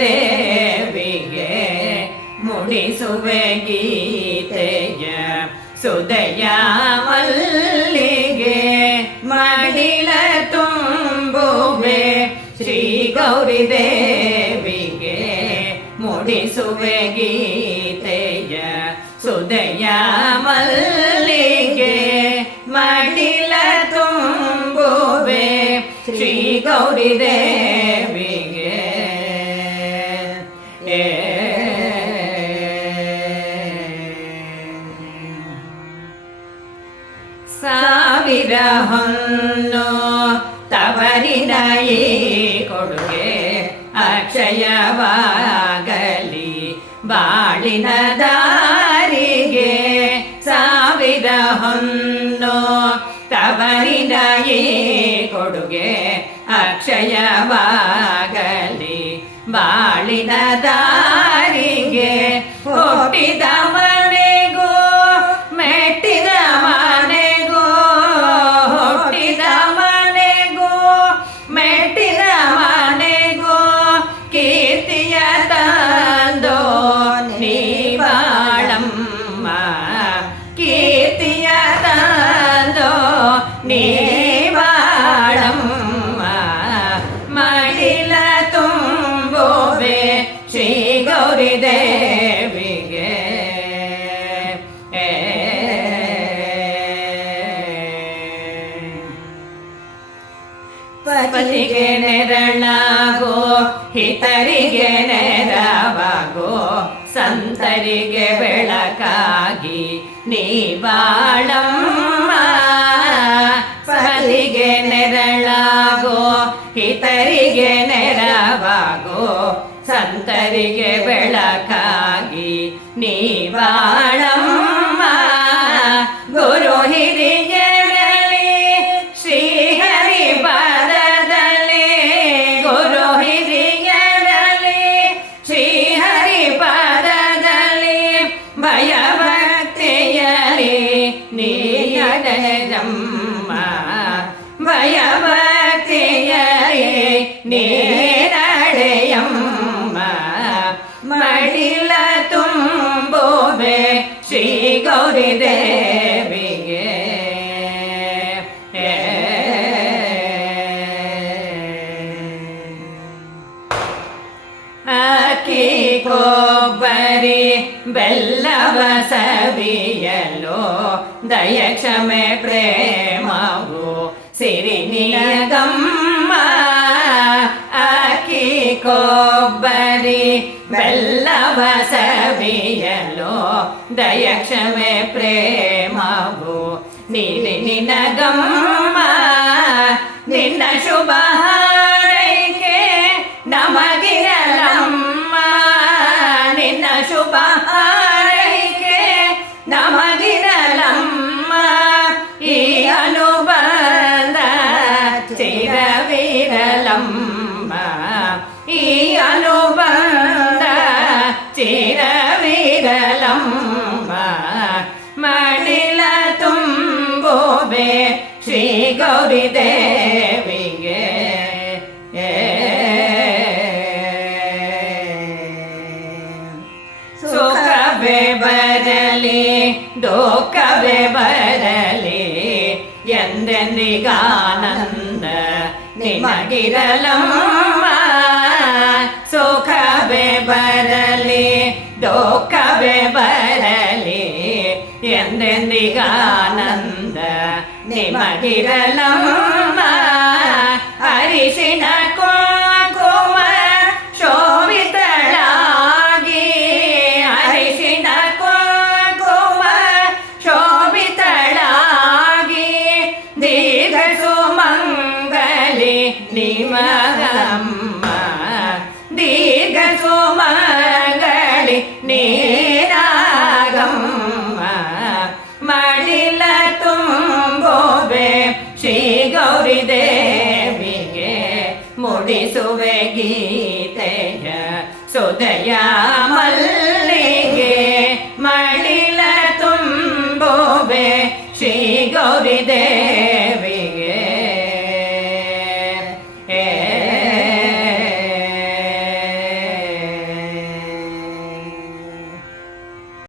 ದೇವಿಗೆ ಮುಡಿಸುವೆ ಗೀತೆಯ ಸುದಯ ಮಲ್ಲಿಗೆ ಮಡಿಲ ತುಂಬುವೆ ಶ್ರೀ ಗೌರಿ ದೇವಿಗೆ ಮುಡಿಸುವೆ ಗೀತೆಯ ಸುದಯ ಮಲ್ಲಿಗೆ ಮಡಿಲ ತುಂಬುವೆ ಶ್ರೀ ಗೌರಿ ದೇವಿಗೆ ಸಾವಿರ ಹೊನ್ನು ತವರಿನ ಈ ಕೊಡುಗೆ ಅಕ್ಷಯವಾಗಲಿ ಬಾಳಿನ ದಾರಿಗೆ ಸಾವಿರ ಹೊನ್ನು ತವರಿನ ಈ ಕೊಡುಗೆ ಅಕ್ಷಯವಾಗಲಿ ಬಾಳಿನ ದಾರಿಗೆ ಹುಟ್ಟಿದ ಮನೆಗೂ ಮೆಟ್ಟಿದ ಮನೆಗೂ ಹುಟ್ಟಿದ ಮನೆಗೂ ಮೆಟ್ಟಿದ ಮನೆಗೂ ಕೀರ್ತಿಯ ತಂದೋ ನೀ ಬಾಳಮ್ಮ ಕೀರ್ತಿಯ ತಂದೋ ನೀ ಬಾಳಮ್ಮ ಮಡಿಲ ತುಂಬುವೆ ಶ್ರೀ ಗೌರಿ ದೇವಿಗೆ ಪತಿಗೆ ನೆರಳಾಗೋ ಹಿತರಿಗೆ ನೆರವಾಗೋ ಸಂತರಿಗೆ ಬೆಳಕಾಗಿ ನೀ ಬಾಳಮ್ಮ ಪತಿಗೆ ನೆರಳಾಗೋ ಹಿತರಿಗೆ ನೆರವಾಗೋ ಸಂತರಿಗೆ ಬೆಳಕಾಗಿ ನೀ ಬಾಳಮ್ಮ ಗುರು ಹಿರಿಯರಲ್ಲಿ ಶ್ರೀಹರಿ ಪದದಲ್ಲಿ ಗುರು ಹಿರಿಯರಲ್ಲಿ ಶ್ರೀಹರಿ ಪದದಲ್ಲಿ ಭಯಭಕ್ತಿಯರಿ ನೀಯಡಜಮ್ಮ ಭಯಭಕ್ತಿಯರಿ ನೀರಡೆಯಮ್ಮ ಮಡಿಲ ತುಂಬುವೆ ಶ್ರೀ ಗೌರಿ ದೇವಿಗೆ ಅಕ್ಕಿ ಕೊಬ್ಬರಿ ಬೆಲ್ಲವ ಸವಿಯಲು ದಯ ಕ್ಷಮೆ ಪ್ರೇಮವು ಸಿರಿ ನಿನಗಮ್ಮ ಅಕ್ಕಿ ಕೊಬ್ಬರಿ ಬೆಲ್ಲವ ಸವಿಯಲು ದಯ ಕ್ಷಮೆ ಪ್ರೇಮವು ನೀರಿ ನಿನಗಮ್ಮ ನಿನ್ನ ಶುಭ ಹಾರೈಕೆ ನಮಗಿರಲಮ್ಮ ನಿನ್ನ ಶುಭ ಹಾರೈಕೆ ನಮಗಿರಲಮ್ಮ ಈ ಅನುಬಂಧ ಚಿರವಿರಲಮ್ಮ ಈ ಅನುಬಂಧ ಚಿರವಿರಲಮ್ಮ ಮಡಿಲ ತುಂಬುವೆ ಶ್ರೀ ಗೌರಿ ದೇವಿಗೆ ಸುಖವೇ ಬರಲಿ ದುಃಖವೇ ಬರಲಿ ಎಂದೆಂದಿಗಾನಂದ ನಿಮಗಿರಲಮ್ಮ ಸುಖವೇ ಬರಲಿ ದುಃಖವೇ ಬರಲಿ ಎಂದೆಂದಿಗಾನಂದ ನಿಮಗಿರಲಮ್ಮ ಅರಿಶಿನ ಕುಂಕುಮ ಶೋಭಿತಳಾಗಿ ಅರಿಶಿನ ಕುಂಕುಮ ಶೋಭಿತಳಾಗಿ ದೀರ್ಘ ಸುಮಂಗಲಿ ನಿಮಗಮ್ಮ ದೀರ್ಘ ಸುಮಂಗಲಿ ನೀರಾಗಮ್ಮ ಮಡಿಲ ತುಂಬುವೆ ಶ್ರೀ ಗೌರಿ ದೇವಿಗೆ ಮುಡಿಸುವೆ ಗೀತೆಯ ಸುದಯ ಮಲ್ಲಿಗೆ ಮಡಿಲ ತುಂಬುವೆ ಶ್ರೀ ಗೌರಿ ದೇವಿ